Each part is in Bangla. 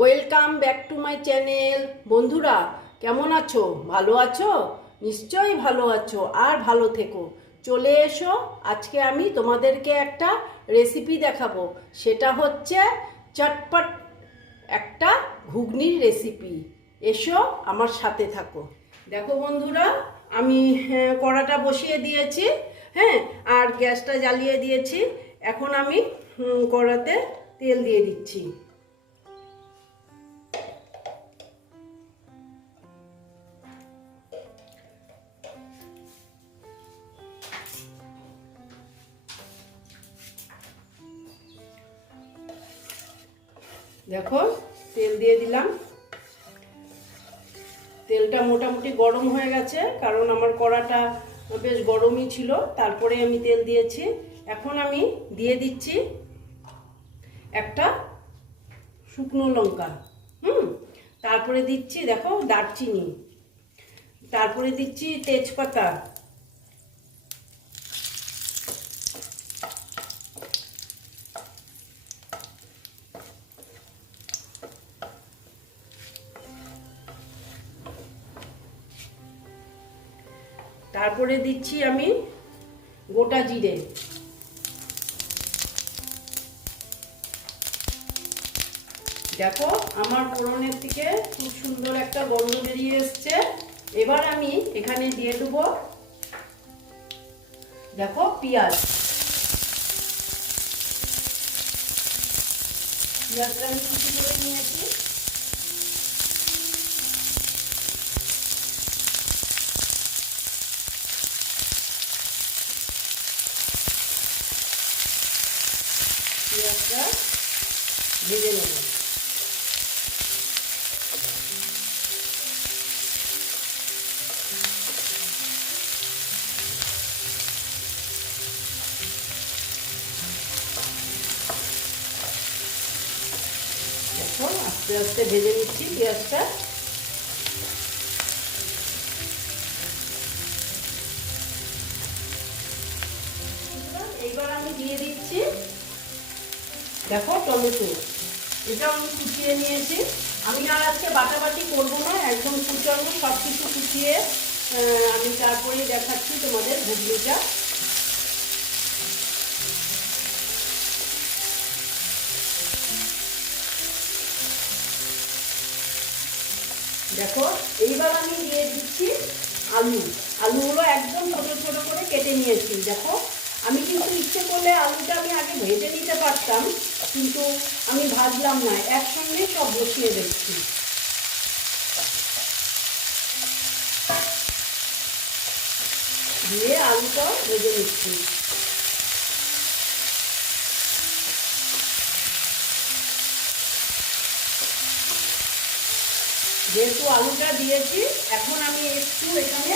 Welcome back to my channel বন্ধুরা কেমন আছো? ভালো আছো? নিশ্চয়ই ভালো আছো আর ভালো থেকো। চলে এসো আজকে আমি তোমাদেরকে একটা রেসিপি দেখাবো। সেটা হচ্ছে চটপট একটা ঘুগনির রেসিপি এসো আমার সাথে থাকো। দেখো বন্ধুরা আমি হ্যাঁ, কড়াটা বসিয়ে দিয়েছি হ্যাঁ আর গ্যাসটা জ্বালিয়ে দিয়েছি। এখন আমি কড়াতে তেল দিয়ে দিচ্ছি। দেখো, তেল দিয়ে দিলাম। তেলটা মোটামুটি গরম হয়ে গেছে, কারণ আমার কড়াটা বেশ গরমই ছিল, তারপরে আমি তেল দিয়েছি। এখন আমি দিয়ে দিচ্ছি একটা শুকনো লঙ্কা, হুম? তারপরে দিচ্ছি, দেখো, দারচিনি। তারপরে দিচ্ছি তেজপাতা। তারপরে দিচ্ছি আমি গোটা জিরে। দেখো, আমার ফোড়নের থেকে খুব সুন্দর একটা গন্ধ বেরিয়ে এসছে। এবার আমি এখানে দিয়ে দেবো, দেখো, পেঁয়াজ। পেঁয়াজটা আমি কুচি করে নিয়েছি। পেঁয়াজটা ভেজে নেব। দেখো আস্তে আস্তে ভেজে নিচ্ছি পেঁয়াজটা। এইবার আমি দিয়ে দিচ্ছি দেখো টমেটো। এটা আমি কুচিয়ে নিয়েছি। আমি আর আজকে বাটাবাটি করব না, একদম কুচানো সব কিছু কুচিয়ে আমি তারপরে দেখাচ্ছি তোমাদের ঘুগনিটা। দেখো, এইবার আমি দিয়ে দিচ্ছি আলু। আলুগুলো একদম ছোটো ছোটো করে কেটে নিয়েছি, দেখো। আমি কিন্তু ইচ্ছে করলে আলুটা আমি আগে ভেজে নিতে পারতাম, কিন্তু আমি ভাজলাম না, একসঙ্গে সব বসিয়ে দিচ্ছি। দিয়ে আলুটা ভেজে নিচ্ছি। যেহেতু আলুটা দিয়েছি, এখন আমি একটু এখানে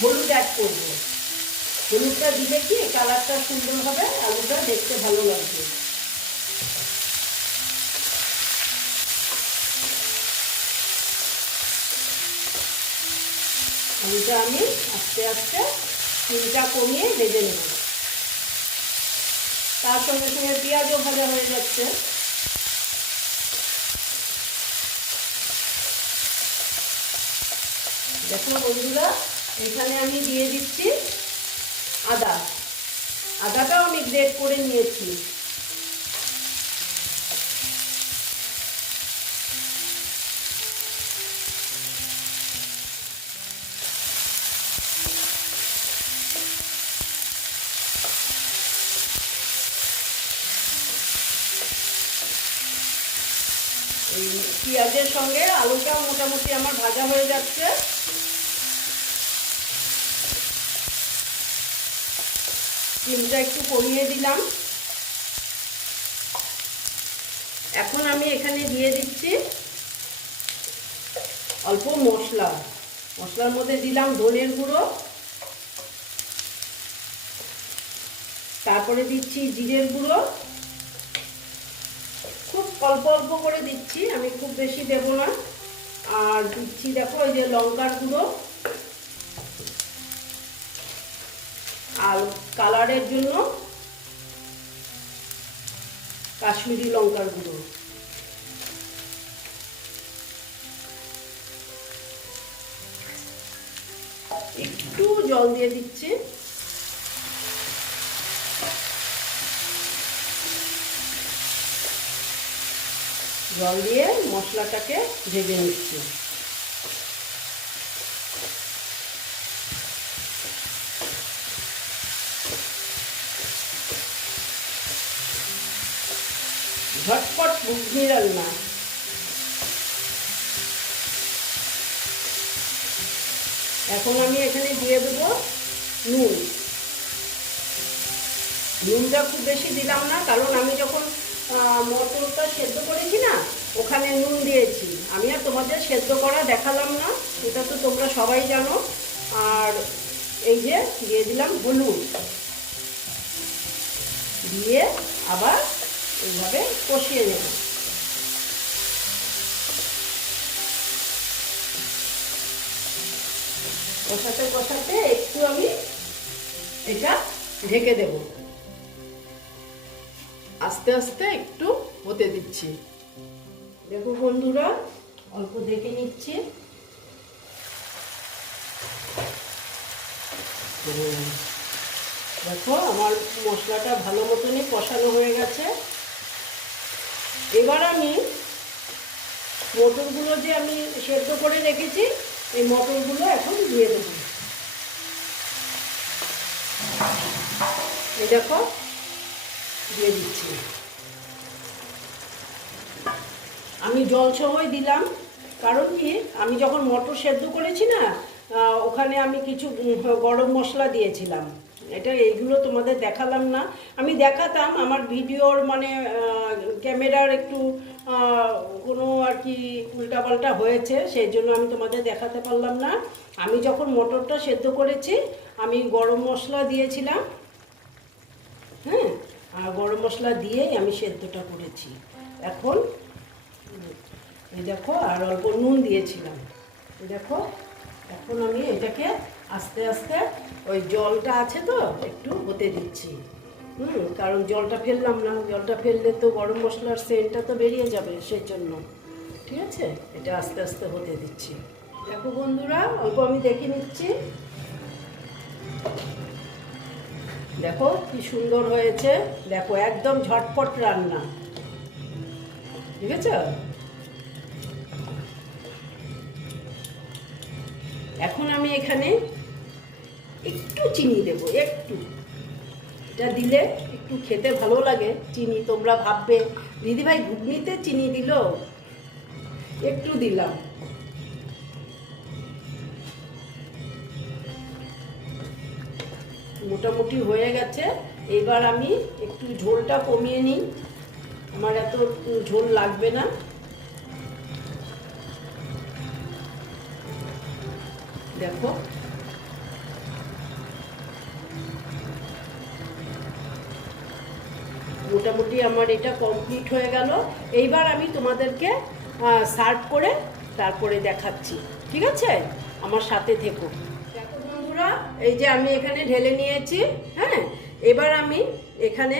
হলুদ অ্যাড করব। হলুদটা দিলে কি কালারটা সুন্দর হবে? আলুটা দেখতে ভালো লাগবে। আলুটা আমি আস্তে আস্তে চিনটা কমিয়ে ভেজে নেব। তার সঙ্গে সঙ্গে পেঁয়াজও ভাজা হয়ে যাচ্ছে। দেখো বন্ধুরা, এখানে আমি দিয়ে দিচ্ছি আদা। আদাটাও আমি গ্রেড করে নিয়েছি। পেঁয়াজের সঙ্গে আলুটাও মোটামুটি আমার ভাজা হয়ে যাচ্ছে। ডিমটা একটু কমিয়ে দিলাম। এখন আমি এখানে দিয়ে দিচ্ছি অল্প মশলা। মশলার মধ্যে দিলাম ধনের গুঁড়ো। তারপরে দিচ্ছি জিরের গুঁড়ো। খুব অল্প অল্প করে দিচ্ছি, আমি খুব বেশি দেব না। আর দিচ্ছি দেখো ওই যে লঙ্কার গুঁড়ো। আর কালারের জন্য কাশ্মীরি লঙ্কার গুঁড়ো। একটু জল দিয়ে দিচ্ছি। জল দিয়ে মশলাটাকে ভেজে নিচ্ছি। ঝটপট ঘুগনি রান্না এখন আমি এখানে দিয়ে দেবো নুন। নুনটা খুব বেশি দিলাম না, কারণ আমি যখন মটরটা সেদ্ধ করেছি না, ওখানে নুন দিয়েছি। আমি আর তোমাদের সেদ্ধ করা দেখালাম না, এটা তো তোমরা সবাই জানো। আর এই যে দিয়ে দিলাম হলুদ। দিয়ে আবার এইভাবে কষিয়ে নেব। কষাতে কষাতে একটু আমি এটা ঢেকে দেব। আস্তে আস্তে একটু হতে দিচ্ছি। দেখো বন্ধুরা, অল্প দেখে নিচ্ছি। দেখো, আমার মশলাটা ভালো মতনই কষানো হয়ে গেছে। এবার আমি মটরগুলো যে আমি সেদ্ধ করে রেখেছি, এই মটরগুলো এখন দিয়ে দেবো। এই দেখো, দিয়ে দিচ্ছি। আমি জল সহই দিলাম, কারণ কি, আমি যখন মটর সেদ্ধ করেছি না ওখানে আমি কিছু গরম মশলা দিয়েছিলাম। এটা এইগুলো তোমাদের দেখালাম না। আমি দেখাতাম, আমার ভিডিওর মানে ক্যামেরার একটু কোনো আর কি উল্টাপাল্টা হয়েছে, সেই জন্য আমি তোমাদের দেখাতে পারলাম না। আমি যখন মটরটা সেদ্ধ করেছি, আমি গরম মশলা দিয়েছিলাম হ্যাঁ? আর গরম মশলা দিয়েই আমি সেদ্ধটা করেছি। এখন, এই দেখো, আর অল্প নুন দিয়েছিলাম। দেখো, এখন আমি এটাকে আস্তে আস্তে, ওই জলটা আছে তো, একটু হতে দিচ্ছি। হুম, কারণ জলটা ফেললাম না, জলটা ফেললে তো গরম মশলার সেন্টটা তো বেরিয়ে যাবে সেই জন্য ঠিক আছে? এটা আস্তে আস্তে হতে দিচ্ছি। দেখো বন্ধুরা, অল্প আমি দেখে নিচ্ছি। দেখো কি সুন্দর হয়েছে। দেখো একদম ঝটপট রান্না। ঠিক আছে? এখন আমি এখানে একটু চিনি দেব, একটু। এটা দিলে একটু খেতে ভালো লাগে। চিনি তোমরা ভাববে, দিদিভাই ঘুগনিতে চিনি দিল? একটু দিলাম। মোটামুটি হয়ে গেছে। এবার আমি একটু ঝোলটা কমিয়ে নিই। আমার এত ঝোল লাগবে না। দেখো মোটামুটি আমার এটা কমপ্লিট হয়ে গেল। এইবার আমি তোমাদেরকে সার্ভ করে তারপরে দেখাচ্ছি। ঠিক আছে? আমার সাথে থেকো। দেখো বন্ধুরা, এই যে আমি এখানে ঢেলে নিয়েছি হ্যাঁ? এবার আমি এখানে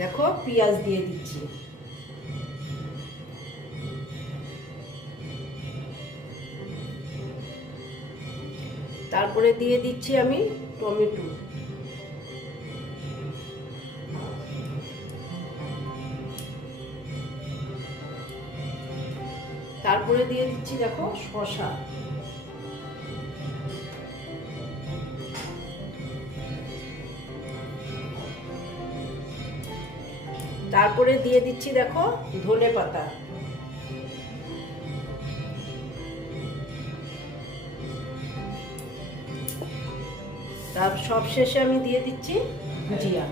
দেখো পেঁয়াজ দিয়ে দিচ্ছি। তারপরে দিয়ে দিচ্ছি আমি টমেটো। তারপরে দিয়ে দিচ্ছি দেখো শশা তারপরে দিয়ে দিচ্ছি দেখো ধনে পাতা। তার সব শেষে আমি দিয়ে দিচ্ছি ভুজিয়া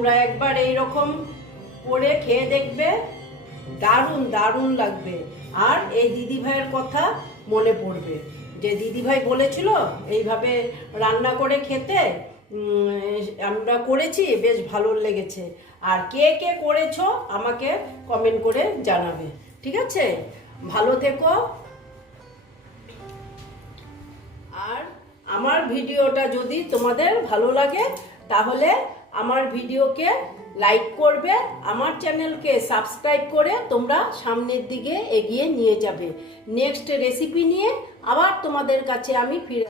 তোমরা একবার এই রকম করে খেয়ে দেখবে, দারুণ দারুণ লাগবে। আর এই দিদি ভাইয়ের কথা মনে পড়বে। যে দিদি ভাই বলেছিল, এইভাবে রান্না করে খেতে আমরা করেছি, বেশ ভালো লেগেছে। আর কে কে করেছ, আমাকে কমেন্ট করে জানাবে। ঠিক আছে? ভালো থেকো। আর আমার ভিডিওটা যদি তোমাদের ভালো লাগে, তাহলে আমার ভিডিওকে লাইক করবে, আমার চ্যানেলকে সাবস্ক্রাইব করে তোমরা সামনের দিকে এগিয়ে নিয়ে যাবে। নেক্সট রেসিপি নিয়ে আবার তোমাদের কাছে আমি ফিরে